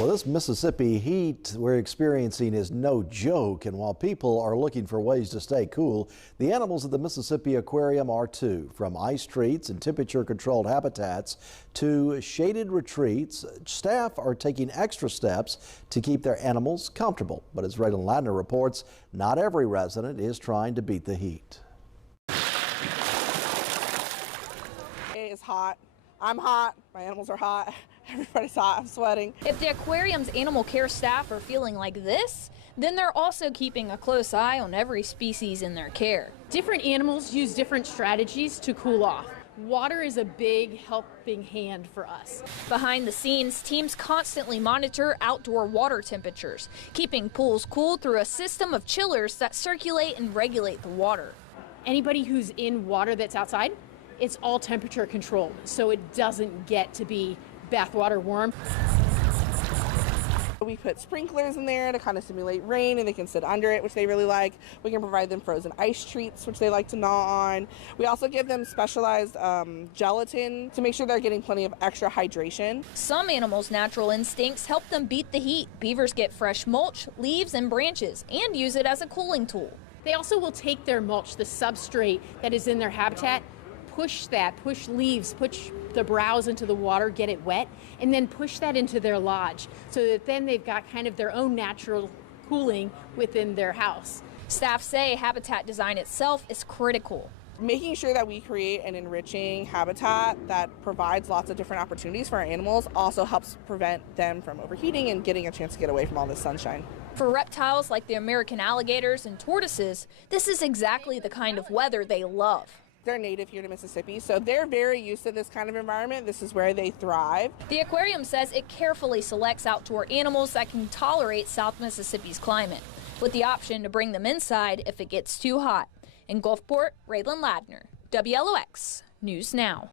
Well, this Mississippi heat we're experiencing is no joke, and while people are looking for ways to stay cool, the animals at the Mississippi Aquarium are too. From ice treats and temperature-controlled habitats to shaded retreats, staff are taking extra steps to keep their animals comfortable. But as Raylan Ladner reports, not every resident is trying to beat the heat. It is hot. I'm hot. My animals are hot. Everybody's hot. I'm sweating. If the aquarium's animal care staff are feeling like this, then they're also keeping a close eye on every species in their care. Different animals use different strategies to cool off. Water is a big helping hand for us. Behind the scenes, teams constantly monitor outdoor water temperatures, keeping pools cool through a system of chillers that circulate and regulate the water. Anybody who's in water that's outside, it's all temperature controlled, so it doesn't get to be bathwater warm. We put sprinklers in there to kind of simulate rain, and they can sit under it, which they really like. We can provide them frozen ice treats, which they like to gnaw on. We also give them specialized gelatin to make sure they're getting plenty of extra hydration. Some animals' natural instincts help them beat the heat. Beavers get fresh mulch, leaves, and branches, and use it as a cooling tool. They also will take their mulch, the substrate that is in their habitat, push leaves, push the browse into the water, get it wet, and then push that into their lodge so that then they've got kind of their own natural cooling within their house. Staff say habitat design itself is critical. Making sure that we create an enriching habitat that provides lots of different opportunities for our animals also helps prevent them from overheating and getting a chance to get away from all this sunshine. For reptiles like the American alligators and tortoises, this is exactly the kind of weather they love. They're native here to Mississippi, so they're very used to this kind of environment. This is where they thrive. The aquarium says it carefully selects outdoor animals that can tolerate South Mississippi's climate, with the option to bring them inside if it gets too hot. In Gulfport, Raylan Ladner, WLOX News Now.